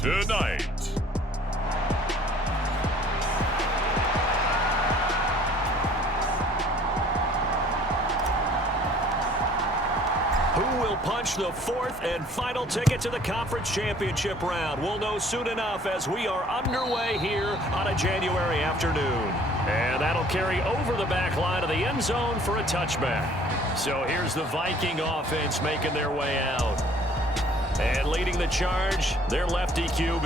tonight. Who will punch the fourth and final ticket to the conference championship round? We'll know soon enough as we are underway here on a January afternoon. And that'll carry over the back line of the end zone for a touchback. So here's the Viking offense making their way out. And leading the charge, their lefty QB.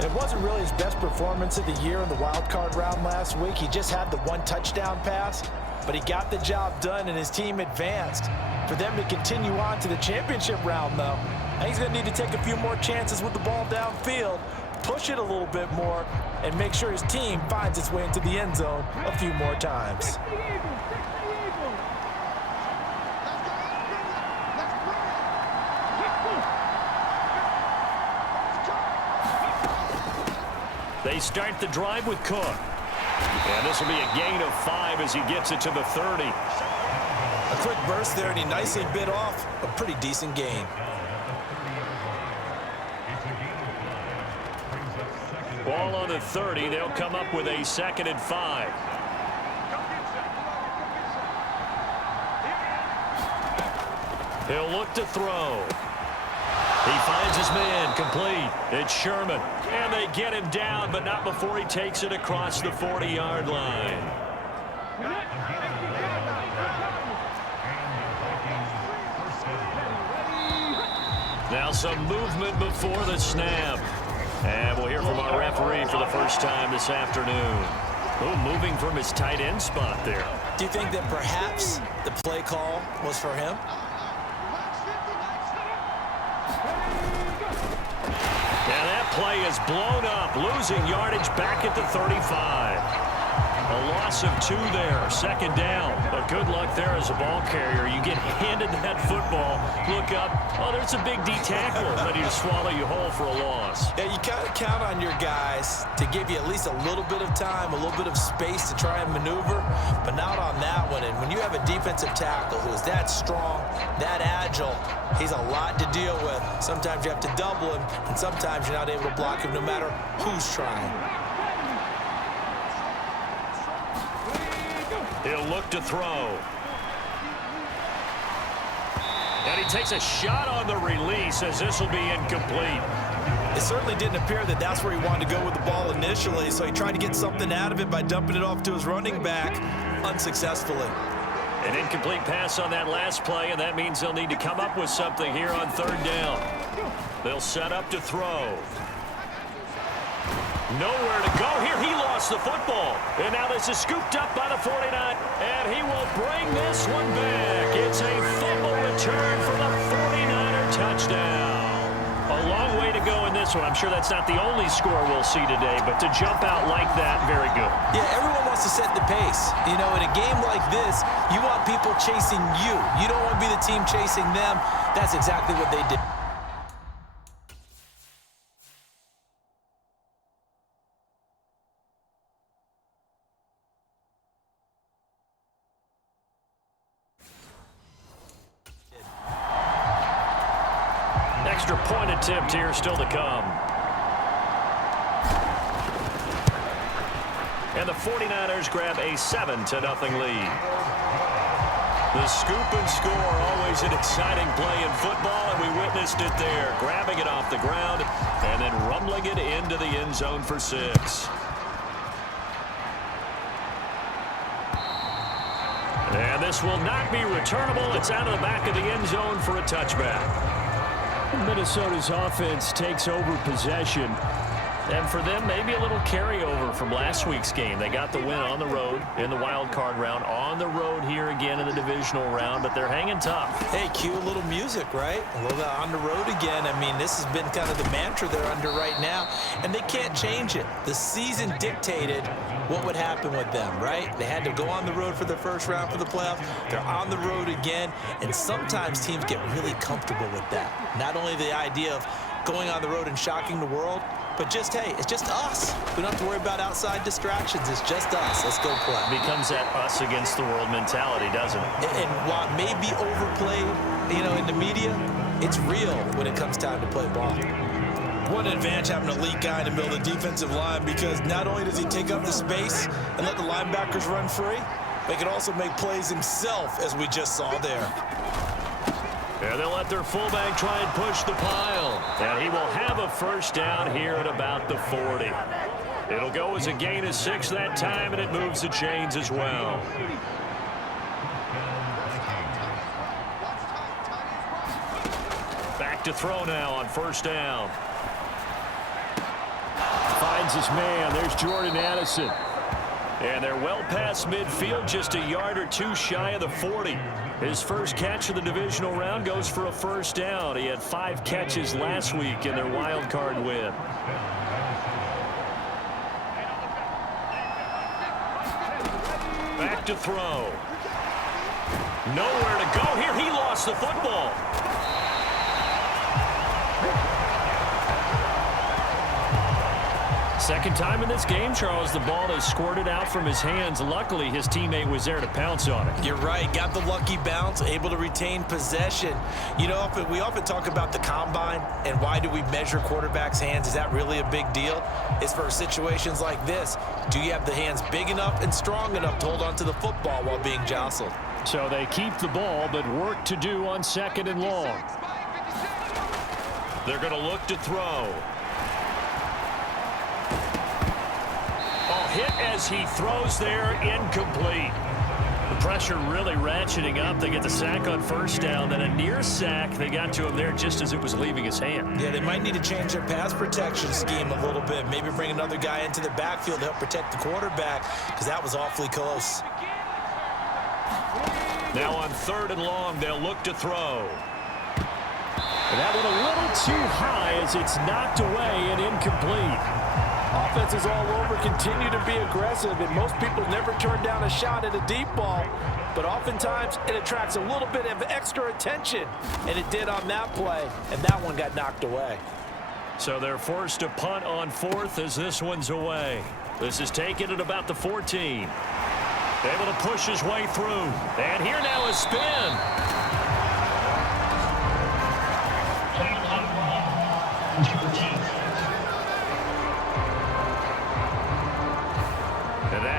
It wasn't really his best performance of the year in the wild card round last week. He just had the one touchdown pass, but he got the job done and his team advanced. For them to continue on to the championship round, though, I think he's going to need to take a few more chances with the ball downfield, push it a little bit more, and make sure his team finds its way into the end zone a few more times. They start the drive with Cook. And this will be a gain of 5 as he gets it to the 30. A quick burst there, and he nicely bit off a pretty decent gain. Ball on the 30. They'll come up with a 2nd and 5. He'll look to throw. He finds his man complete. It's Sherman. And they get him down, but not before he takes it across the 40-yard line. Now some movement before the snap. And we'll hear from our referee for the first time this afternoon. Oh, moving from his tight end spot there. Do you think that perhaps the play call was for him? And that play is blown up, losing yardage back at the 35. A loss of 2 there, 2nd down. But good luck there as a ball carrier. You get handed that football, look up, oh, there's a big D tackle ready to swallow you whole for a loss. Yeah, you kind of count on your guys to give you at least a little bit of time, a little bit of space to try and maneuver, but not on that one. And when you have a defensive tackle who is that strong, that agile, he's a lot to deal with. Sometimes you have to double him, and sometimes you're not able to block him no matter who's trying. He'll look to throw. And he takes a shot on the release as this will be incomplete. It certainly didn't appear that that's where he wanted to go with the ball initially, so he tried to get something out of it by dumping it off to his running back unsuccessfully. An incomplete pass on that last play, and that means they'll need to come up with something here on 3rd down. They'll set up to throw. Nowhere to go here. He lost the football. And now this is scooped up by the 49. And he will bring this one back. It's a fumble return for the 49er touchdown. A long way to go in this one. I'm sure that's not the only score we'll see today, but to jump out like that, very good. Yeah, everyone wants to set the pace. You know, in a game like this, you want people chasing you. You don't want to be the team chasing them. That's exactly what they did. Extra point attempt here still to come. And the 49ers grab a 7-0 lead. The scoop and score, always an exciting play in football, and we witnessed it there. Grabbing it off the ground and then rumbling it into the end zone for 6. And this will not be returnable. It's out of the back of the end zone for a touchback. Minnesota's offense takes over possession. And for them, maybe a little carryover from last week's game. They got the win on the road in the wild card round, on the road here again in the divisional round, but they're hanging tough. Hey, cue a little music, right? A little on the road again. I mean, this has been kind of the mantra they're under right now, and they can't change it. The season dictated what would happen with them, right? They had to go on the road for the first round for the playoffs. They're on the road again, and sometimes teams get really comfortable with that. Not only the idea of going on the road and shocking the world, but just, hey, it's just us. We don't have to worry about outside distractions. It's just us. Let's go play. Becomes that us against the world mentality, doesn't it? And while it may be overplayed, you know, in the media, it's real when it comes time to play ball. What an advantage having an elite guy in the middle of the defensive line, because not only does he take up the space and let the linebackers run free, but he can also make plays himself, as we just saw there. And they'll let their fullback try and push the pile. And he will have a first down here at about the 40. It'll go as a gain of 6 that time, and it moves the chains as well. Back to throw now on first down. Finds his man. There's Jordan Addison. And they're well past midfield, just a yard or two shy of the 40. His first catch of the divisional round goes for a first down. He had 5 catches last week in their wild card win. Back to throw. Nowhere to go here. He lost the football. Second time in this game, Charles, the ball has squirted out from his hands. Luckily, his teammate was there to pounce on it. You're right. Got the lucky bounce, able to retain possession. You know, we often talk about the combine and why do we measure quarterbacks' hands. Is that really a big deal? It's for situations like this. Do you have the hands big enough and strong enough to hold on to the football while being jostled? So they keep the ball, but work to do on 2nd and long. They're going to look to throw. Hit as he throws there, incomplete. The pressure really ratcheting up. They get the sack on first down, then a near sack. They got to him there just as it was leaving his hand. Yeah, they might need to change their pass protection scheme a little bit. Maybe bring another guy into the backfield to help protect the quarterback, because that was awfully close. Now on 3rd and long, they'll look to throw. And that one a little too high as it's knocked away and incomplete. Offenses all over continue to be aggressive, and most people never turn down a shot at a deep ball. But oftentimes, it attracts a little bit of extra attention, and it did on that play, and that one got knocked away. So they're forced to punt on 4th as this one's away. This is taken at about the 14. Able to push his way through. And here now is spin.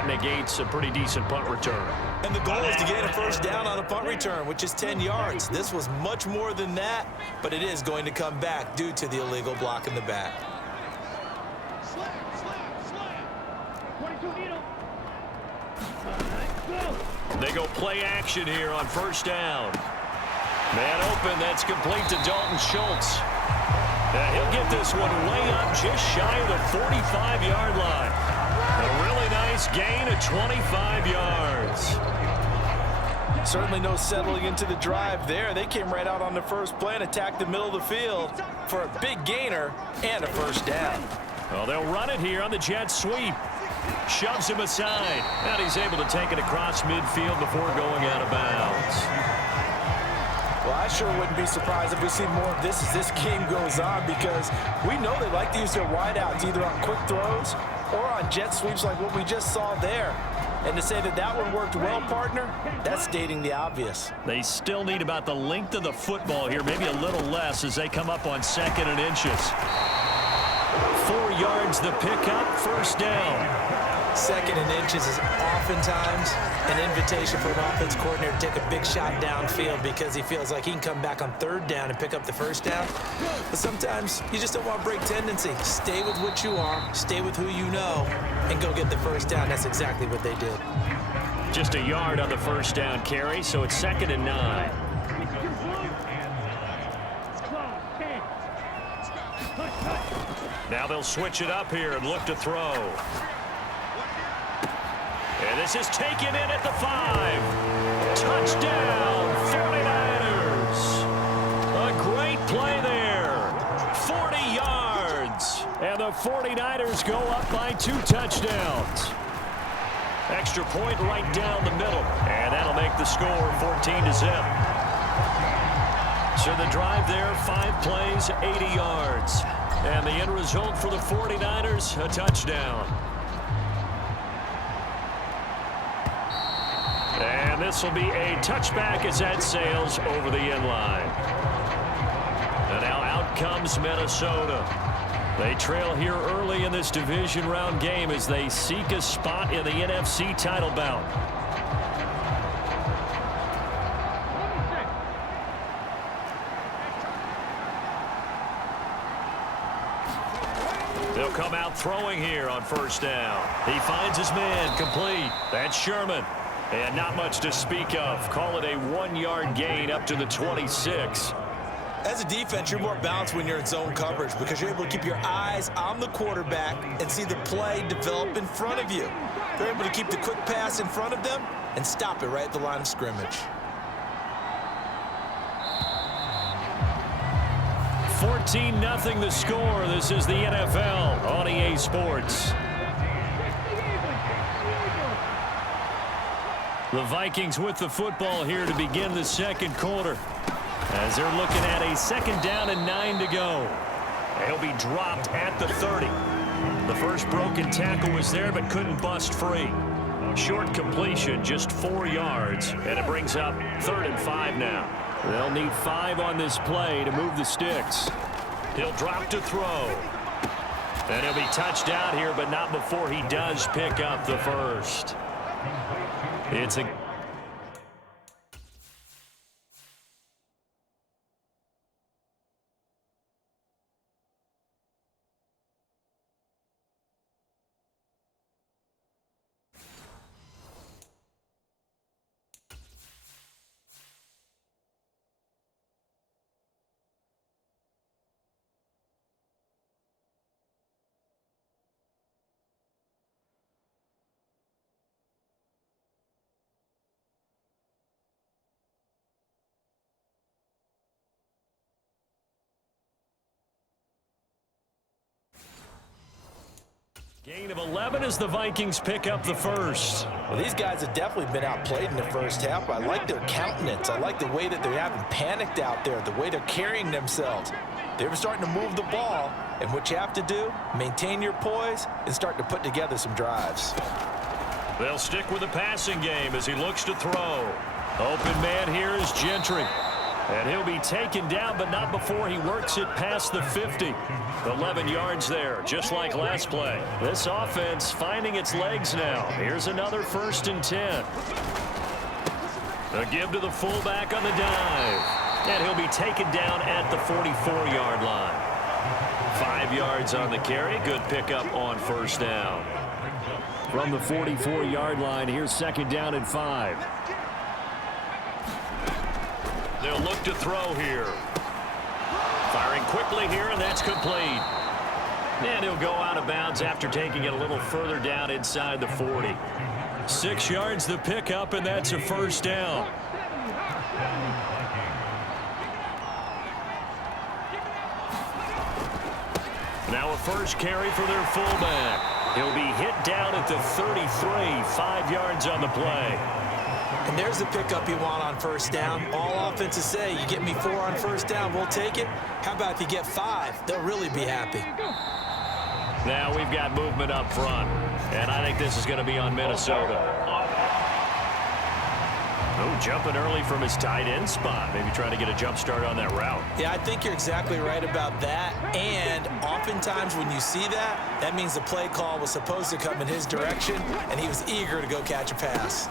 Negates a pretty decent punt return. And the goal is to gain a first down on a punt return, which is 10 yards. This was much more than that, but it is going to come back due to the illegal block in the back. They go play action here on first down. Man open, that's complete to Dalton Schultz. He'll get this one way up just shy of the 45-yard line. A really nice gain of 25 yards. Certainly no settling into the drive there. They came right out on the first play and attacked the middle of the field for a big gainer and a first down. Well, they'll run it here on the jet sweep. Shoves him aside. And he's able to take it across midfield before going out of bounds. Well, I sure wouldn't be surprised if we see more of this as this game goes on, because we know they like to use their wideouts either on quick throws or on jet sweeps like what we just saw there. And to say that that one worked well, partner, that's stating the obvious. They still need about the length of the football here, maybe a little less as they come up on 2nd and inches. 4 yards the pickup, first down. 2nd and inches is oftentimes an invitation for an offense coordinator to take a big shot downfield because he feels like he can come back on 3rd down and pick up the first down. But sometimes you just don't want to break tendency. Stay with what you are, stay with who you know, and go get the first down. That's exactly what they did. Just a yard on the first down carry, so it's 2nd and 9. Now they'll switch it up here and look to throw. And this is taken in at the 5. Touchdown, 49ers. A great play there. 40 yards. And the 49ers go up by 2 touchdowns. Extra point right down the middle. And that'll make the score 14-0. So the drive there, 5 plays, 80 yards. And the end result for the 49ers, a touchdown. And this will be a touchback as that sails over the end line. And now out comes Minnesota. They trail here early in this division round game as they seek a spot in the NFC title bout. They'll come out throwing here on first down. He finds his man, complete. That's Sherman. And not much to speak of. Call it a 1-yard gain up to the 26. As a defense, you're more balanced when you're in zone coverage because you're able to keep your eyes on the quarterback and see the play develop in front of you. They're able to keep the quick pass in front of them and stop it right at the line of scrimmage. 14-0 the score. This is the NFL on EA Sports. The Vikings with the football here to begin the second quarter as they're looking at a 2nd down and 9 to go. He'll be dropped at the 30. The first broken tackle was there but couldn't bust free. Short completion, just 4 yards, and it brings up 3rd and 5 now. They'll need 5 on this play to move the sticks. He'll drop to throw. And he'll be touched out here, but not before he does pick up the first. It's a gain of 11 as the Vikings pick up the first. Well, these guys have definitely been outplayed in the first half. I like their countenance. I like the way that they haven't panicked out there, the way they're carrying themselves. They're starting to move the ball, and what you have to do, maintain your poise and start to put together some drives. They'll stick with the passing game as he looks to throw. Open man here is Gentry. And he'll be taken down, but not before he works it past the 50. 11 yards there, just like last play. This offense finding its legs now. Here's another 1st and 10. A give to the fullback on the dive. And he'll be taken down at the 44-yard line. 5 yards on the carry. Good pickup on first down. From the 44-yard line, here's 2nd down and 5. They'll look to throw here. Firing quickly here, and that's complete. And he'll go out of bounds after taking it a little further down inside the 40. 6 yards the pickup, and that's a 1st down. Now a first carry for their fullback. He'll be hit down at the 33, 5 yards on the play. And there's the pickup you want on first down. All offenses say, you get me 4 on first down, we'll take it. How about if you get 5? They'll really be happy. Now we've got movement up front. And I think this is going to be on Minnesota. Oh, jumping early from his tight end spot. Maybe trying to get a jump start on that route. Yeah, I think you're exactly right about that. And oftentimes when you see that, that means the play call was supposed to come in his direction, and he was eager to go catch a pass.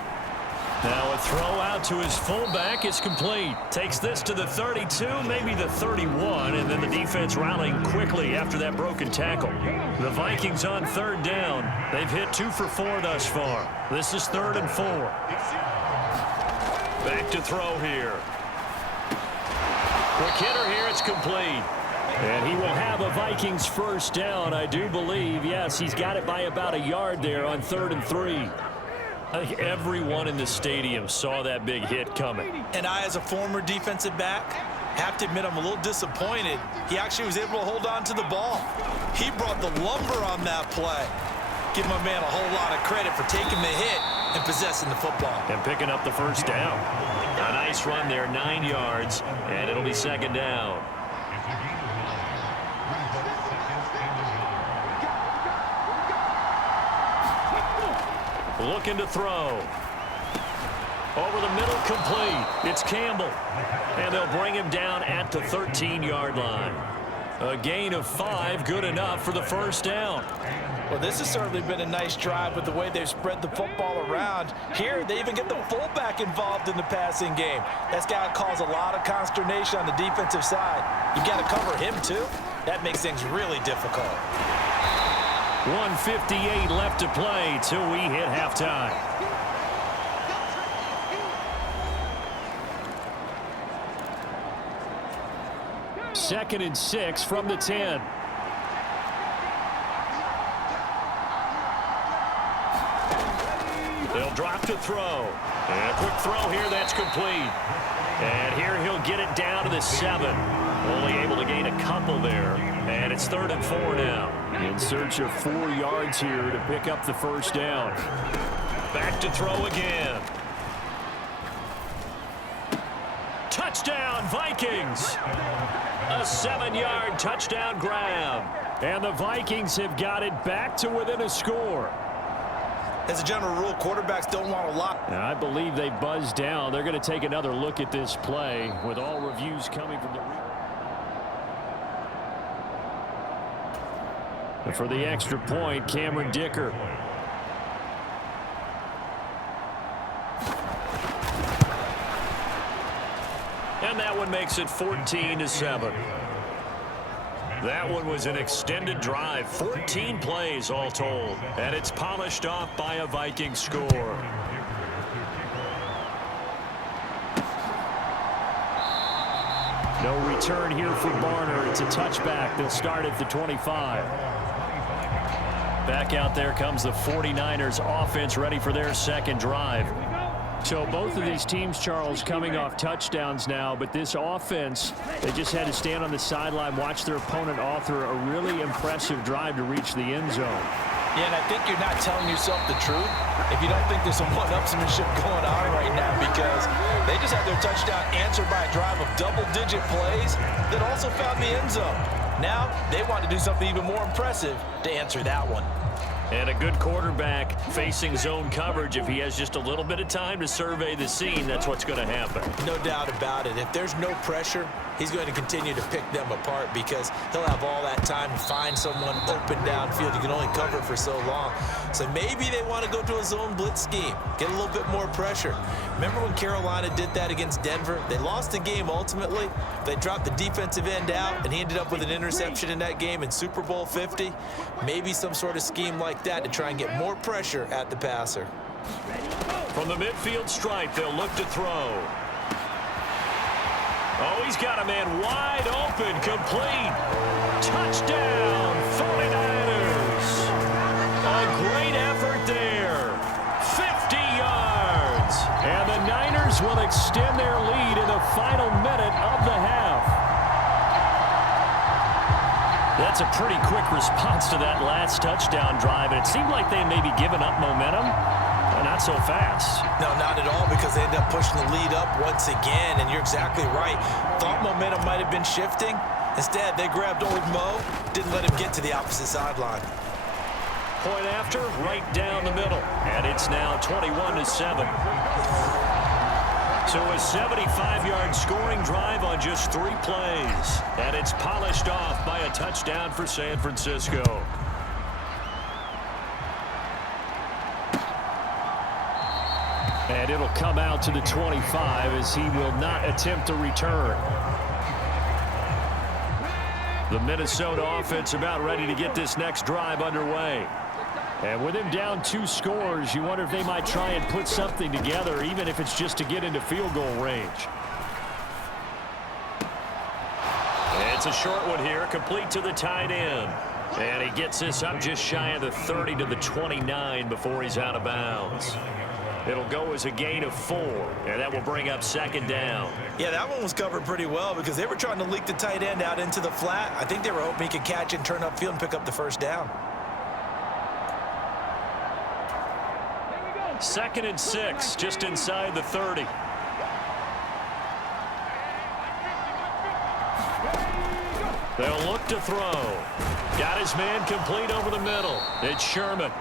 Now a throw out to his fullback is complete. Takes this to the 32, maybe the 31, and then the defense rallying quickly after that broken tackle. The Vikings on 3rd down. They've hit 2 for 4 thus far. This is 3rd and 4. Back to throw here. Quick hitter here, it's complete. And he will have a Vikings 1st down, I do believe. Yes, he's got it by about a yard there on 3rd and 3. I think everyone in the stadium saw that big hit coming. And I, as a former defensive back, have to admit I'm a little disappointed. He actually was able to hold on to the ball. He brought the lumber on that play. Give my man a whole lot of credit for taking the hit and possessing the football. And picking up the 1st down. A nice run there, 9 yards, and it'll be 2nd down. Looking to throw. Over the middle, complete. It's Campbell. And they'll bring him down at the 13-yard line. A gain of 5, good enough for the first down. Well, this has certainly been a nice drive with the way they've spread the football around. Here, they even get the fullback involved in the passing game. That's got to cause a lot of consternation on the defensive side. You've got to cover him, too. That makes things really difficult. 1:58 left to play till we hit halftime. Second and 6 from the 10. They'll drop to throw. And a quick throw here, that's complete. And here he'll get it down to the 7. Only able to gain a couple there. And it's 3rd and 4 now. In search of 4 yards here to pick up the first down. Back to throw again. Touchdown, Vikings! A 7-yard touchdown grab. And the Vikings have got it back to within a score. As a general rule, quarterbacks don't want a lot. And I believe they buzzed down. They're going to take another look at this play with all reviews coming from the... And for the extra point, Cameron Dicker. And that one makes it 14-7. That one was an extended drive, 14 plays all told, and it's polished off by a Viking score. No return here for Barner. It's a touchback. They'll start at the 25. Back out there comes the 49ers offense, ready for their second drive. So both of these teams, Charles, coming off touchdowns now, but this offense, they just had to stand on the sideline, watch their opponent author a really impressive drive to reach the end zone. Yeah, and I think you're not telling yourself the truth if you don't think there's some one-upsmanship going on right now, because they just had their touchdown answered by a drive of double-digit plays that also found the end zone. Now they want to do something even more impressive to answer that one. And a good quarterback facing zone coverage. If he has just a little bit of time to survey the scene, that's what's going to happen. No doubt about it. If there's no pressure, he's going to continue to pick them apart because he'll have all that time to find someone open downfield. You can only cover for so long. So maybe they want to go to a zone blitz scheme, get a little bit more pressure. Remember when Carolina did that against Denver? They lost the game ultimately. They dropped the defensive end out, and he ended up with an interception in that game in Super Bowl 50. Maybe some sort of scheme like that to try and get more pressure at the passer. From the midfield stripe, they'll look to throw. Oh, he's got a man wide open, complete. Touchdown, 49ers. A great effort there. 50 yards. And the Niners will extend their lead in the final minute of the half. That's a pretty quick response to that last touchdown drive, and it seemed like they may be giving up momentum. Not so fast. No, not at all, because they end up pushing the lead up once again, and you're exactly right. Thought momentum might have been shifting. Instead, they grabbed old Mo, didn't let him get to the opposite sideline. Point after, right down the middle, and it's now 21-7. So a 75-yard scoring drive on just 3 plays, and it's polished off by a touchdown for San Francisco. And it'll come out to the 25 as he will not attempt a return. The Minnesota offense about ready to get this next drive underway. And with him down 2 scores, you wonder if they might try and put something together, even if it's just to get into field goal range. And it's a short one here, complete to the tight end. And he gets this up just shy of the 30 to the 29 before he's out of bounds. It'll go as a gain of 4, and that will bring up second down. Yeah, that one was covered pretty well because they were trying to leak the tight end out into the flat. I think they were hoping he could catch and turn upfield and pick up the first down. 2nd and 6, just inside the 30. They'll look to throw. Got his man complete over the middle. It's Sherman.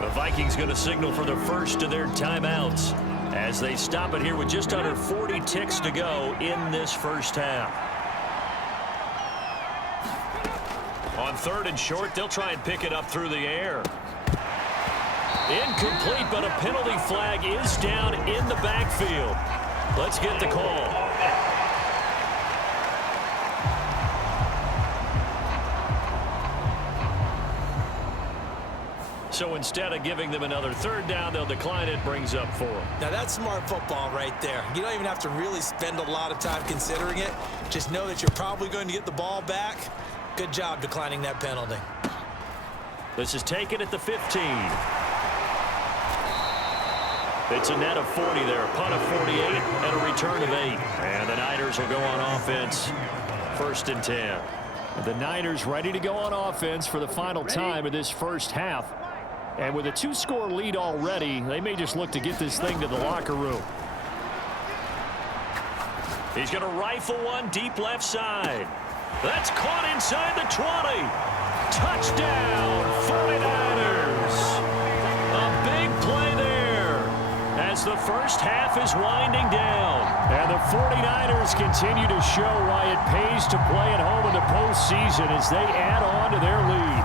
The Vikings going to signal for the first of their timeouts as they stop it here with just under 40 ticks to go in this first half. On 3rd and short, they'll try and pick it up through the air. Incomplete, but a penalty flag is down in the backfield. Let's get the call. So instead of giving them another 3rd down, they'll decline it, brings up 4. Now that's smart football right there. You don't even have to really spend a lot of time considering it. Just know that you're probably going to get the ball back. Good job declining that penalty. This is taken at the 15. It's a net of 40 there, punt of 48, and a return of 8. And the Niners will go on offense, 1st and 10. The Niners ready to go on offense for the final time of this first half. And with a 2-score lead already, they may just look to get this thing to the locker room. He's going to rifle one deep left side. That's caught inside the 20. Touchdown, 49ers. A big play there as the first half is winding down. And the 49ers continue to show why it pays to play at home in the postseason as they add on to their lead.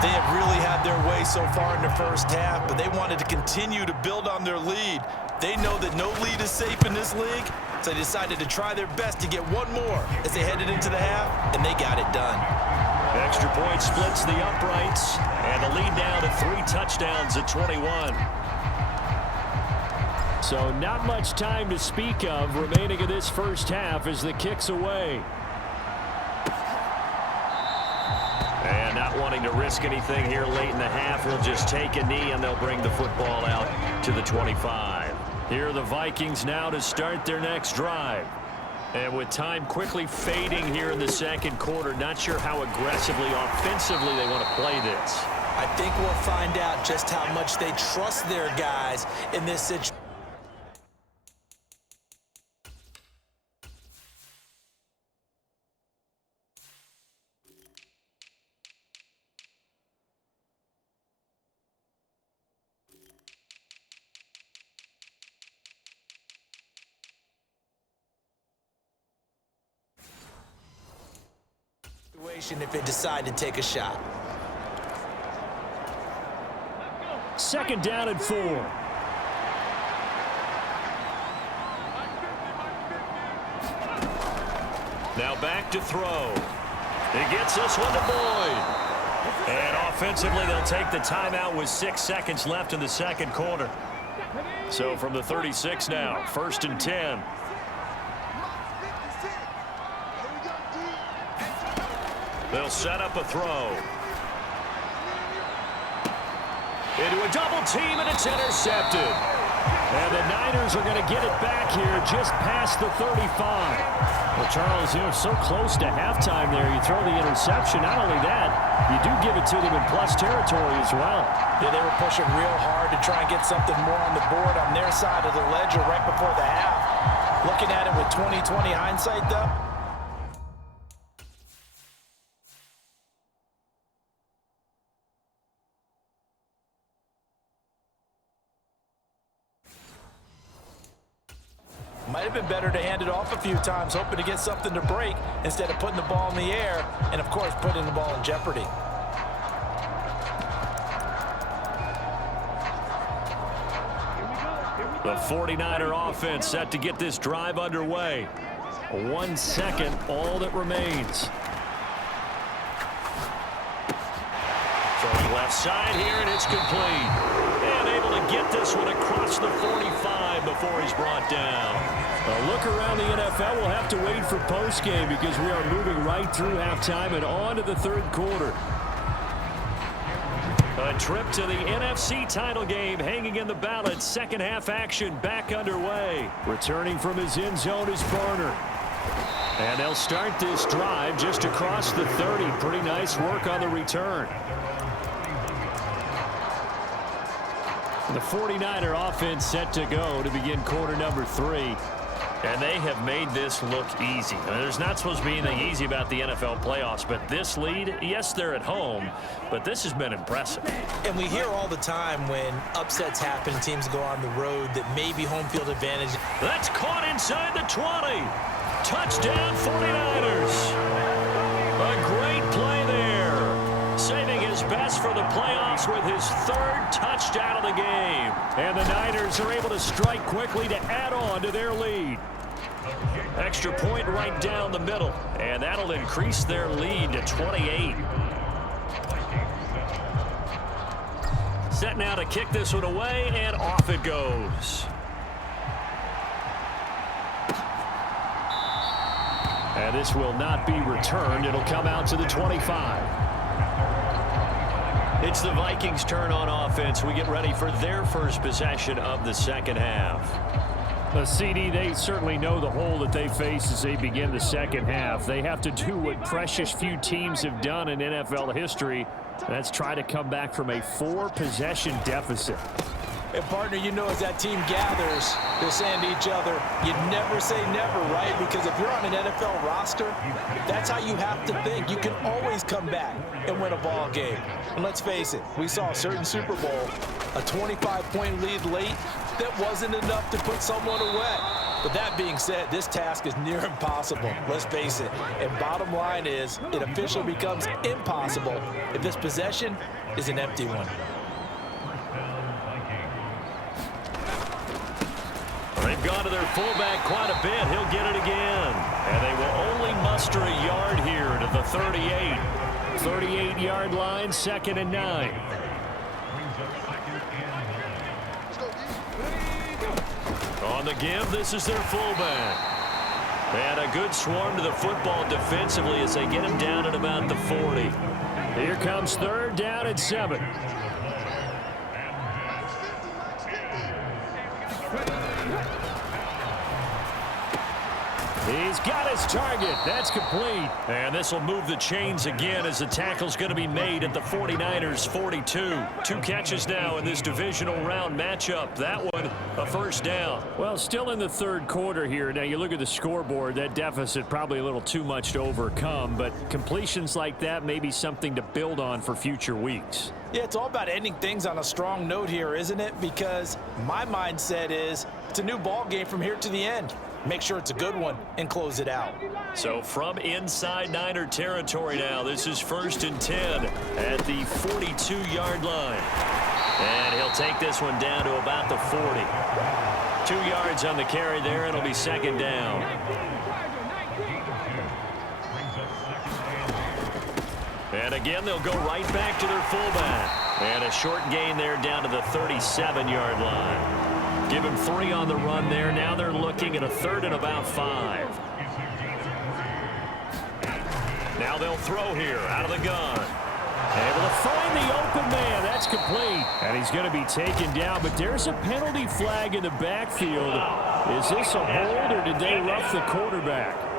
They have really had their way so far in the first half, but they wanted to continue to build on their lead. They know that no lead is safe in this league, so they decided to try their best to get one more as they headed into the half, and they got it done. Extra point splits the uprights, and the lead down to 3 touchdowns at 21. So not much time to speak of remaining in this first half as the kick's away. And not wanting to risk anything here late in the half, he'll just take a knee and they'll bring the football out to the 25. Here are the Vikings now to start their next drive. And with time quickly fading here in the second quarter, not sure how aggressively, offensively they want to play this. I think we'll find out just how much they trust their guys in this situation. If they decide to take a shot. 2nd down and 4. Now back to throw. He gets this one to Boyd. And offensively, they'll take the timeout with 6 seconds left in the second quarter. So from the 36 now, 1st and 10. They'll set up a throw. Into a double team, and it's intercepted. And the Niners are going to get it back here just past the 35. Well, Charles, you know, so close to halftime there. You throw the interception. Not only that, you do give it to them in plus territory as well. Yeah, they were pushing real hard to try and get something more on the board on their side of the ledger right before the half. Looking at it with 20/20 hindsight, though, might have been better to hand it off a few times, hoping to get something to break instead of putting the ball in the air and, of course, putting the ball in jeopardy. The 49er offense set to get this drive underway. 1 second, all that remains. Throwing left side here, and it's complete. And able to get this one across the 45 before he's brought down. A look around the NFL. We'll have to wait for postgame because we are moving right through halftime and on to the 3rd quarter. A trip to the NFC title game hanging in the balance. Second half action back underway. Returning from his end zone is Barner. And they'll start this drive just across the 30. Pretty nice work on the return. The 49er offense set to go to begin quarter number 3. And they have made this look easy. Now, there's not supposed to be anything easy about the NFL playoffs, but this lead, yes, they're at home, but this has been impressive. And we hear all the time when upsets happen, teams go on the road, that maybe home field advantage. That's caught inside the 20. Touchdown 49ers. A great play there. Saving his best for the playoffs with his third touchdown of the game. And the Niners are able to strike quickly to add on to their lead. Extra point right down the middle. And that'll increase their lead to 28. Set now to kick this one away, and off it goes. And this will not be returned. It'll come out to the 25. It's the Vikings' turn on offense. We get ready for their first possession of the second half. CD, they certainly know the hole that they face as they begin the second half. They have to do what precious few teams have done in NFL history. That's try to come back from a 4-possession deficit. And, partner, you know, as that team gathers, they're saying to each other, you never say never, right? Because if you're on an NFL roster, that's how you have to think. You can always come back and win a ball game. And let's face it, we saw a certain Super Bowl, a 25-point lead late, that wasn't enough to put someone away. But that being said, this task is near impossible. Let's face it. And bottom line is, it officially becomes impossible if this possession is an empty one. They've gone to their fullback quite a bit. He'll get it again. And they will only muster a yard here to the 38. 38-yard line, 2nd and 9. On the give, this is their fullback. And a good swarm to the football defensively as they get him down at about the 40. Here comes 3rd down and 7. He's got his target. That's complete. And this will move the chains again as the tackle's going to be made at the 49ers' 42. 2 catches now in this divisional round matchup. That one, a first down. Well, still in the 3rd quarter here. Now, you look at the scoreboard, that deficit probably a little too much to overcome, but completions like that may be something to build on for future weeks. Yeah, it's all about ending things on a strong note here, isn't it? Because my mindset is it's a new ball game from here to the end. Make sure it's a good one and close it out. So from inside Niner territory now, this is 1st and 10 at the 42-yard line. And he'll take this one down to about the 40. 2 yards on the carry there, and it'll be 2nd down. And again, they'll go right back to their fullback. And a short gain there down to the 37-yard line. Give him 3 on the run there. Now they're looking at a 3rd and about 5. Now they'll throw here out of the gun. Able to find the open man. That's complete. And he's going to be taken down, but there's a penalty flag in the backfield. Is this a hold or did they rough the quarterback?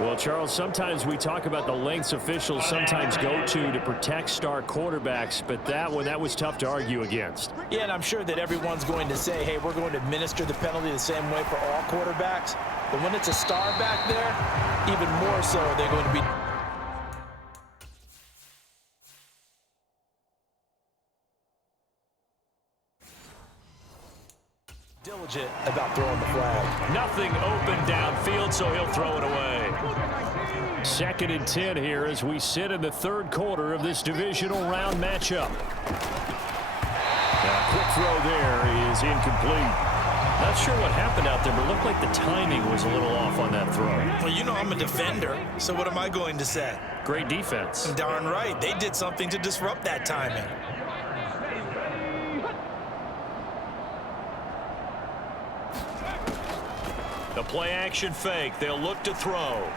Well, Charles, sometimes we talk about the lengths officials sometimes go to protect star quarterbacks, but that one, that was tough to argue against. Yeah, and I'm sure that everyone's going to say, hey, we're going to administer the penalty the same way for all quarterbacks. But when it's a star back there, even more so, they're going to be diligent about throwing the flag. Nothing open downfield, so he'll throw it away. 2nd and 10 here as we sit in the 3rd quarter of this divisional round matchup. A quick throw there is incomplete. Not sure what happened out there, but it looked like the timing was a little off on that throw. Well, you know I'm a defender, so what am I going to say? Great defense. Darn right. They did something to disrupt that timing. The play action fake. They'll look to throw.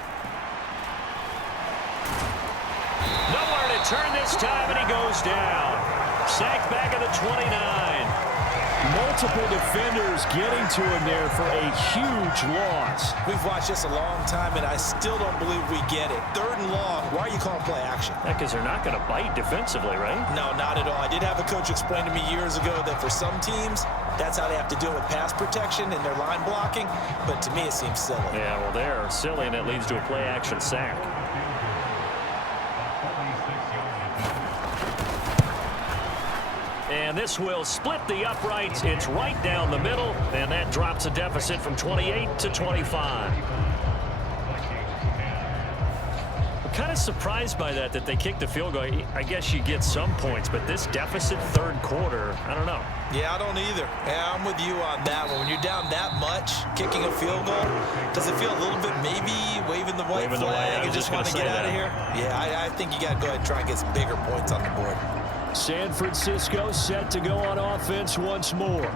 Nowhere to turn this time, and he goes down. Sacked back at the 29. Multiple defenders getting to him there for a huge loss. We've watched this a long time, and I still don't believe we get it. 3rd and long. Why are you calling play action? Because they're not going to bite defensively, right? No, not at all. I did have a coach explain to me years ago that for some teams, that's how they have to deal with pass protection and their line blocking. But to me, it seems silly. Yeah, well, they're silly, and it leads to a play action sack. And this will split the uprights. It's right down the middle, and that drops a deficit from 28 to 25. kind of surprised by that they kicked the field goal. I guess you get some points, but this deficit third quarter, I don't know. Yeah, I don't either. Yeah, I'm with you on that one. When you're down that much, kicking a field goal, does it feel a little bit maybe waving the white flag and just want to get out of here? Yeah, I think you got to go ahead and try and get some bigger points on the board. San Francisco set to go on offense once more.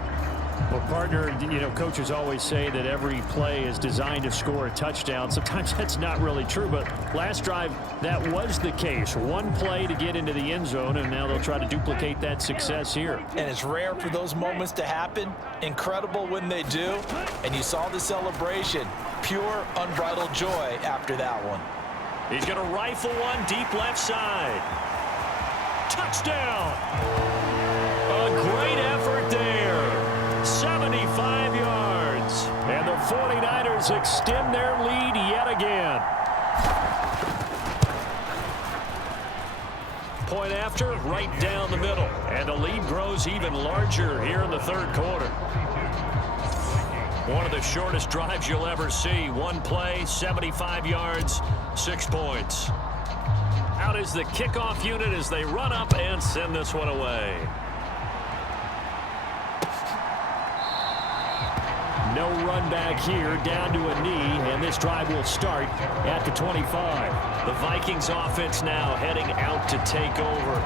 Well, partner, coaches always say that every play is designed to score a touchdown. Sometimes that's not really true, but last drive, that was the case. One play to get into the end zone, and now they'll try to duplicate that success here. And it's rare for those moments to happen. Incredible when they do. And you saw the celebration. Pure, unbridled joy after that one. He's going to rifle one deep left side. Touchdown! A great effort there. 75 yards. And the 49ers extend their lead yet again. Point after, right down the middle. And the lead grows even larger here in the third quarter. One of the shortest drives you'll ever see. One play, 75 yards, 6 points. Out is the kickoff unit as they run up and send this one away. No run back here, down to a knee, and this drive will start at the 25. The Vikings offense now heading out to take over.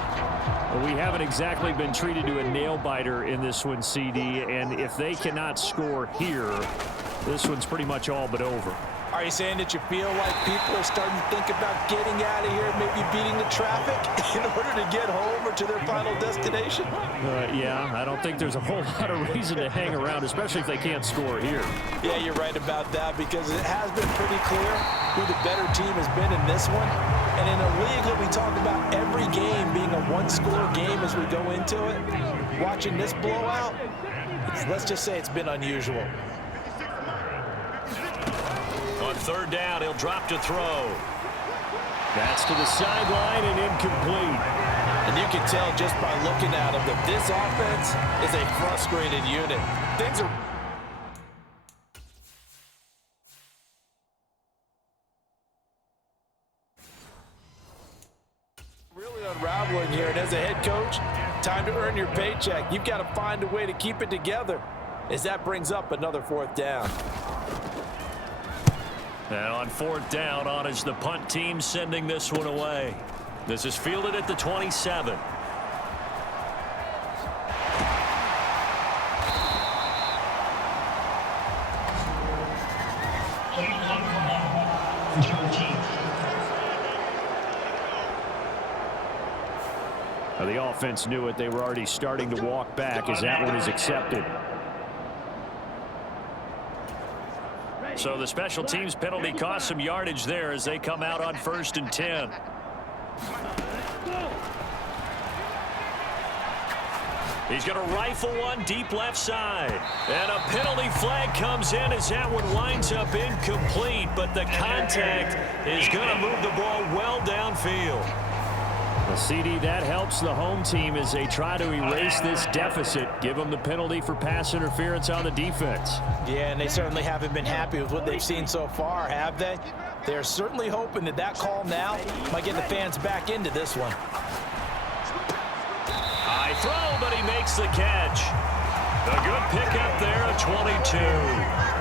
Well, we haven't exactly been treated to a nail-biter in this one, CD, and if they cannot score here, this one's pretty much all but over. Are you saying that you feel like people are starting to think about getting out of here, maybe beating the traffic in order to get home or to their final destination? Yeah, I don't think there's a whole lot of reason to hang around, especially if they can't score here. Yeah, you're right about that because it has been pretty clear who the better team has been in this one. And in a league that we talk about every game being a one-score game as we go into it, watching this blowout, let's just say it's been unusual. On third down, he'll drop to throw. That's to the sideline and incomplete. And you can tell just by looking at him that this offense is a frustrated unit. Things are really unraveling here. And as a head coach, time to earn your paycheck. You've got to find a way to keep it together as that brings up another fourth down. And on fourth down, on is the punt team sending this one away. This is fielded at the 27. The offense knew it. They were already starting to walk back as that one is accepted. So the special teams penalty cost some yardage there as they come out on 1st and 10. He's going to rifle one deep left side. And a penalty flag comes in as that one winds up incomplete. But the contact is going to move the ball well downfield. Well, CD, that helps the home team as they try to erase this deficit. Give them the penalty for pass interference on the defense. Yeah, and they certainly haven't been happy with what they've seen so far, have they? They're certainly hoping that that call now might get the fans back into this one. High throw, but he makes the catch. A good pickup there at 22.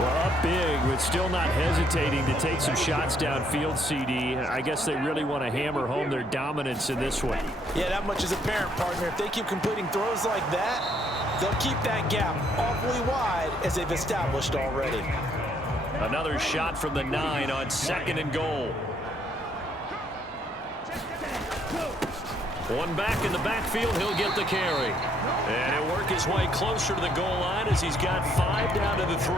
Well, up big, but still not hesitating to take some shots downfield, CD. I guess they really want to hammer home their dominance in this one. Yeah, that much is apparent, partner. If they keep completing throws like that, they'll keep that gap awfully wide as they've established already. Another shot from the 9 on 2nd and goal. One back in the backfield, he'll get the carry. And he'll work his way closer to the goal line as he's got 5 down to the 3.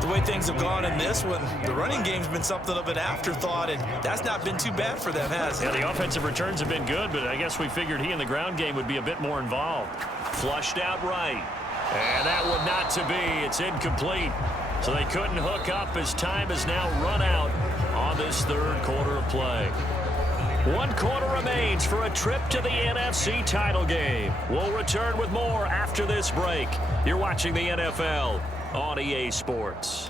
The way things have gone in this one, the running game's been something of an afterthought, and that's not been too bad for them, has it? Yeah, the offensive returns have been good, but I guess we figured he in the ground game would be a bit more involved. Flushed out right. And that one not to be. It's incomplete. So they couldn't hook up as time has now run out on this third quarter of play. 1 quarter remains for a trip to the NFC title game. We'll return with more after this break. You're watching the NFL on EA Sports.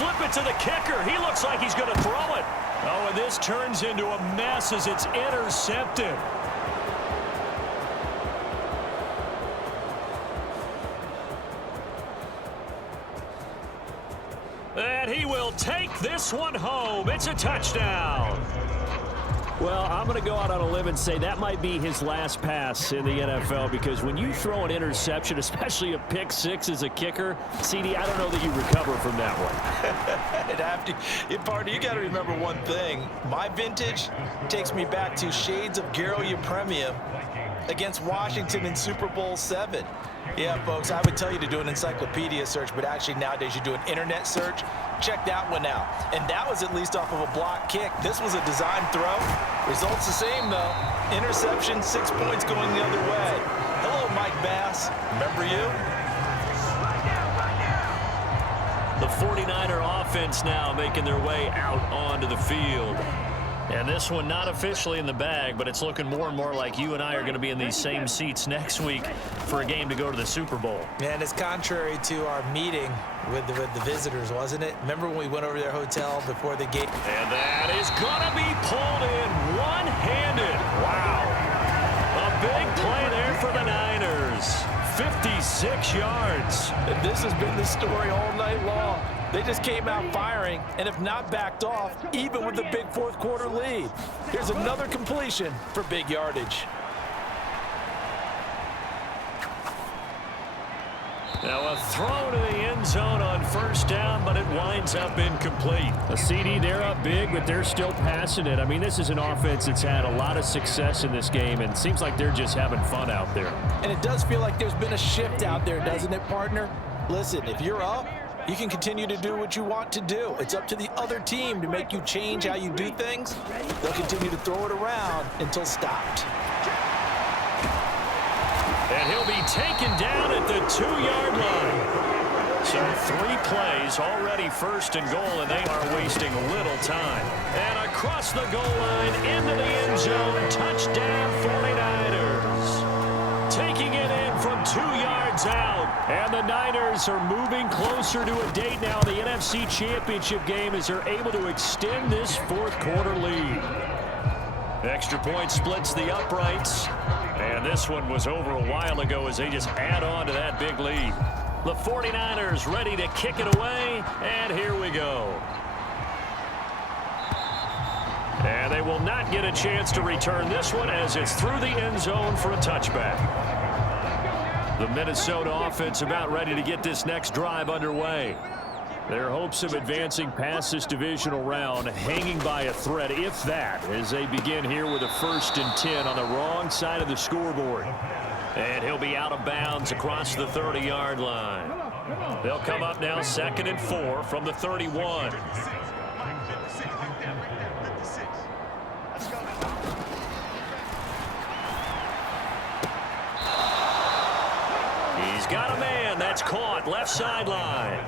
flip it to the kicker. He looks like he's going to throw it. Oh, and this turns into a mess as it's intercepted. And he will take this one home. It's a touchdown. Well, I'm going to go out on a limb and say that might be his last pass in the NFL, because when you throw an interception, especially a pick six as a kicker, CD, I don't know that you recover from that one. Partner, you got to remember one thing. My vintage takes me back to shades of Garo Yepremian against Washington in Super Bowl VII. Yeah, folks, I would tell you to do an encyclopedia search, but actually nowadays you do an internet search. Check that one out. And that was at least off of a block kick. This was a design throw. Results the same, though. Interception, 6 points going the other way. Hello, Mike Bass. Remember you? The 49er offense now making their way out onto the field. And this one not officially in the bag, but it's looking more and more like you and I are going to be in these same seats next week for a game to go to the Super Bowl. Man, it's contrary to our meeting with the visitors, wasn't it? Remember when we went over their hotel before the game? And that is going to be pulled in one-handed. Wow. A big play there for the Niners. 56 yards. And this has been the story all night long. They just came out firing and have not backed off, even with the big fourth quarter lead. Here's another completion for big yardage. Now a throw to the end zone on first down, but it winds up incomplete. A CD, they're up big, but they're still passing it. I mean, this is an offense that's had a lot of success in this game, and it seems like they're just having fun out there. And it does feel like there's been a shift out there, doesn't it, partner? Listen, if you're up, you can continue to do what you want to do. It's up to the other team to make you change how you do things. They'll continue to throw it around until stopped. And he'll be taken down at the 2-yard line. So 3 plays, already first and goal, and they are wasting little time. And across the goal line, into the end zone, touchdown 49ers. Taking it in from 2 yards out. And the Niners are moving closer to a date now in the NFC Championship game as they're able to extend this fourth quarter lead. Extra point splits the uprights. And this one was over a while ago as they just add on to that big lead. The 49ers ready to kick it away, and here we go. And they will not get a chance to return this one as it's through the end zone for a touchback. The Minnesota offense about ready to get this next drive underway. Their hopes of advancing past this divisional round hanging by a thread, if that, as they begin here with a 1st and 10 on the wrong side of the scoreboard. And he'll be out of bounds across the 30-yard line. They'll come up now 2nd and 4 from the 31. He's got a man. That's caught left sideline.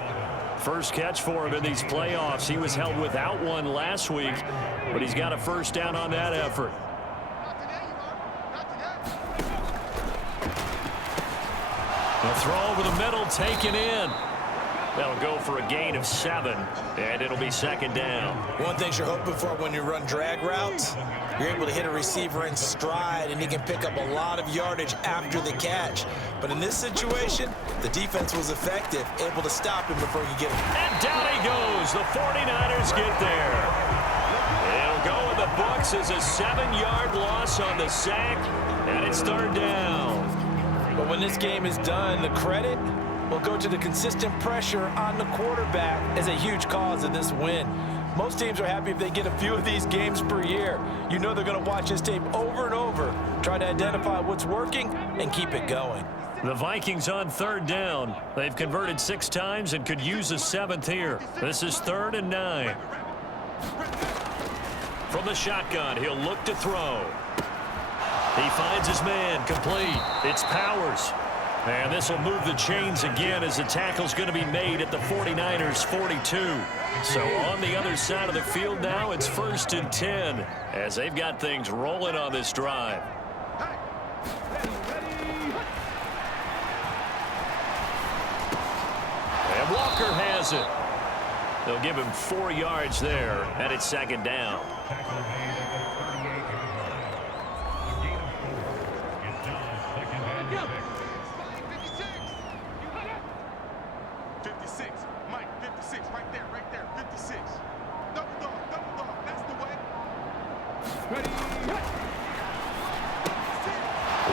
First catch for him in these playoffs. He was held without one last week, but he's got a first down on that effort. A throw over the middle, taken in. That'll go for a gain of 7, and it'll be 2nd down. One thing you're hoping for when you run drag routes, you're able to hit a receiver in stride, and he can pick up a lot of yardage after the catch. But in this situation, the defense was effective, able to stop him before he get him. And down he goes. The 49ers get there. It'll go in the books as a 7-yard loss on the sack, and it's 3rd down. But when this game is done, the credit will go to the consistent pressure on the quarterback as a huge cause of this win. Most teams are happy if they get a few of these games per year. You know they're going to watch this tape over and over, try to identify what's working and keep it going. The Vikings on 3rd down. They've converted 6 times and could use a 7th here. This is 3rd and 9. From the shotgun, he'll look to throw. He finds his man, complete. It's Powers. And this will move the chains again as the tackle's going to be made at the 49ers' 42. So on the other side of the field now, it's 1st and 10 as they've got things rolling on this drive. And Walker has it. They'll give him 4 yards there, and it's second down.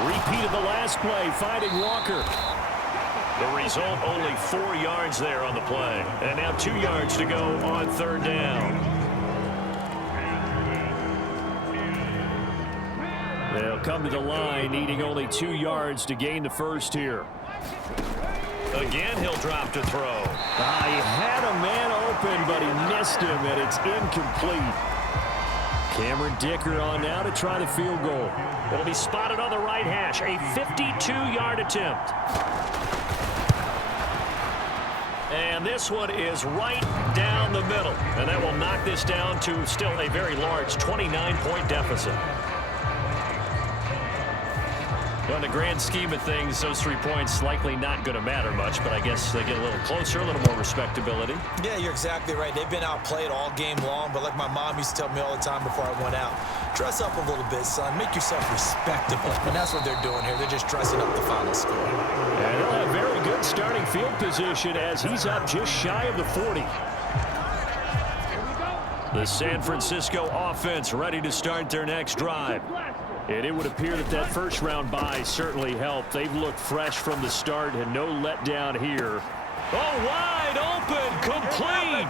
Repeated the last play, finding Walker. The result, only 4 yards there on the play. And now 2 yards to go on third down. They'll come to the line, needing only 2 yards to gain the first here. Again, he'll drop to throw. He had a man open, but he missed him, and it's incomplete. Cameron Dicker on now to try the field goal. It'll be spotted on the right hash. A 52-yard attempt. And this one is right down the middle. And that will knock this down to still a very large 29-point deficit. Well, in the grand scheme of things, those 3 points likely not going to matter much, but I guess they get a little closer, a little more respectability. Yeah, you're exactly right. They've been outplayed all game long, but like my mom used to tell me all the time before I went out, dress up a little bit, son. Make yourself respectable. And that's what they're doing here. They're just dressing up the final score. And they'll have very good starting field position as he's up just shy of the 40. The San Francisco offense ready to start their next drive. And it would appear that that first-round bye certainly helped. They've looked fresh from the start and no letdown here. Oh, wide open, complete.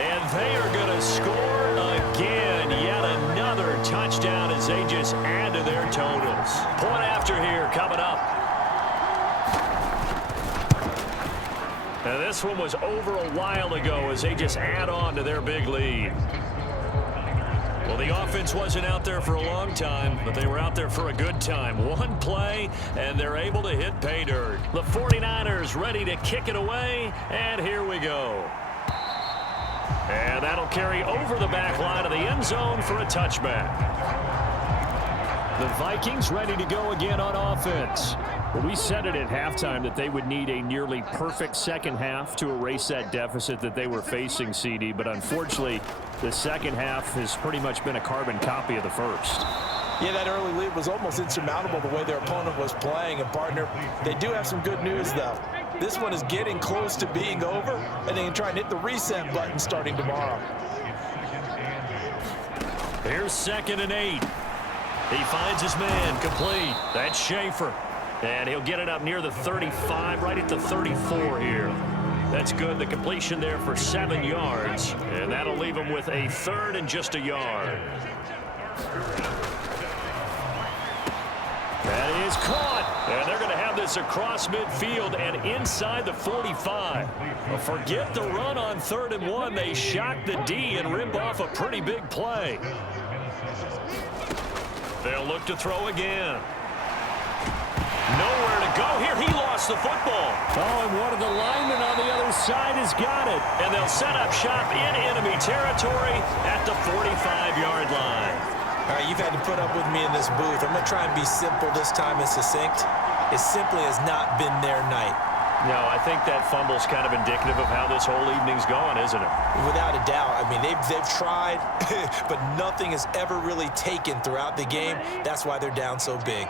And they are going to score again. Yet another touchdown as they just add to their totals. Point after here coming up. And this one was over a while ago as they just add on to their big lead. Well, the offense wasn't out there for a long time, but they were out there for a good time. One play, and they're able to hit pay dirt. The 49ers ready to kick it away, and here we go. And that'll carry over the back line of the end zone for a touchback. The Vikings ready to go again on offense. Well, we said it at halftime that they would need a nearly perfect second half to erase that deficit that they were facing, CD, but unfortunately, the second half has pretty much been a carbon copy of the first. Yeah, that early lead was almost insurmountable the way their opponent was playing. And, partner, they do have some good news, though. This one is getting close to being over, and they can try and hit the reset button starting tomorrow. Here's 2nd and 8. He finds his man, complete. That's Schaefer. And he'll get it up near the 35, right at the 34 here. That's good. The completion there for 7 yards. And that'll leave him with a 3rd and just a yard. That is caught. And they're going to have this across midfield and inside the 45. Well, forget the run on 3rd and 1. They shocked the D and ripped off a pretty big play. They'll look to throw again. Nowhere to go here. He lost the football. Oh, and one of the linemen on the other side has got it. And they'll set up shop in enemy territory at the 45-yard line. All right, you've had to put up with me in this booth. I'm going to try and be simple this time and succinct. It simply has not been their night. No, I think that fumble's kind of indicative of how this whole evening's going, isn't it? Without a doubt. I mean, they've tried, but nothing has ever really taken throughout the game. That's why they're down so big.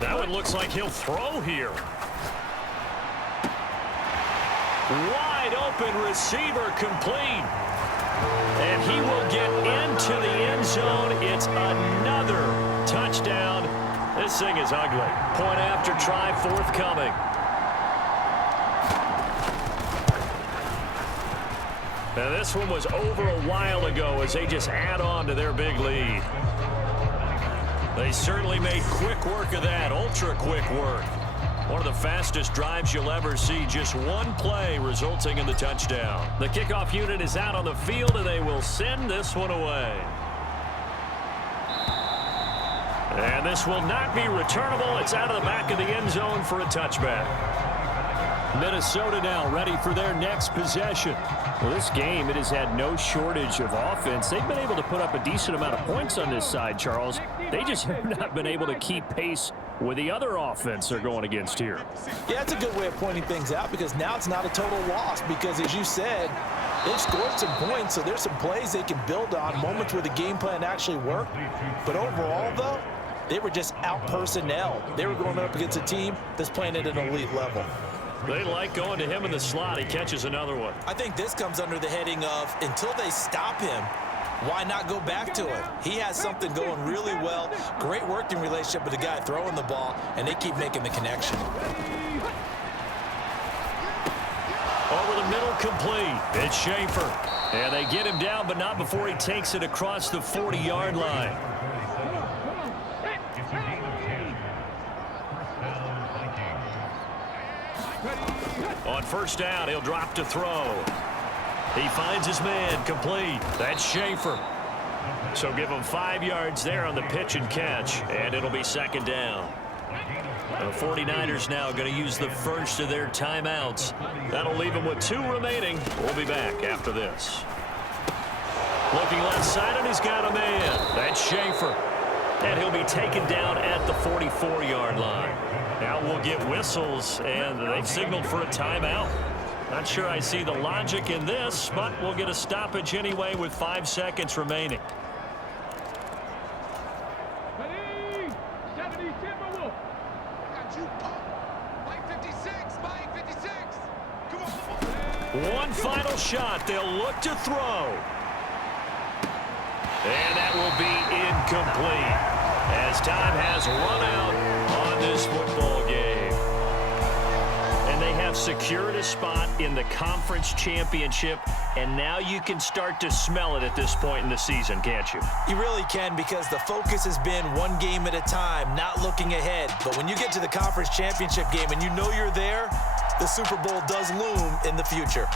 That one looks like he'll throw here. Wide open receiver complete. And he will get into the end zone. It's another touchdown. This thing is ugly. Point after try forthcoming. Now this one was over a while ago as they just add on to their big lead. They certainly made quick work of that, ultra-quick work. One of the fastest drives you'll ever see, just one play resulting in the touchdown. The kickoff unit is out on the field, and they will send this one away. And this will not be returnable. It's out of the back of the end zone for a touchback. Minnesota now ready for their next possession. Well, this game, it has had no shortage of offense. They've been able to put up a decent amount of points on this side, Charles. They just have not been able to keep pace with the other offense they're going against here. Yeah, it's a good way of pointing things out because now it's not a total loss because, as you said, they've scored some points, so there's some plays they can build on, moments where the game plan actually worked. But overall, though, they were just out-personnel. They were going up against a team that's playing at an elite level. They like going to him in the slot. He catches another one. I think this comes under the heading of, until they stop him, why not go back to it? He has something going really well. Great working relationship with the guy throwing the ball, and they keep making the connection. Over the middle, complete. It's Schaefer. And they get him down, but not before he takes it across the 40-yard line. On first down, he'll drop to throw. He finds his man, complete. That's Schaefer. So give him 5 yards there on the pitch and catch, and it'll be second down. The 49ers now going to use the first of their timeouts. That'll leave them with 2 remaining. We'll be back after this. Looking left side, and he's got a man. That's Schaefer. And he'll be taken down at the 44-yard line. Now we'll get whistles, and they've signaled for a timeout. Not sure I see the logic in this, but we'll get a stoppage anyway with 5 seconds remaining. One final shot. They'll look to throw. And that will be incomplete as time has run out on this football game. And they have secured a spot in the conference championship, and now you can start to smell it at this point in the season, can't you? You really can, because the focus has been one game at a time, not looking ahead. But when you get to the conference championship game and you know you're there, the Super Bowl does loom in the future.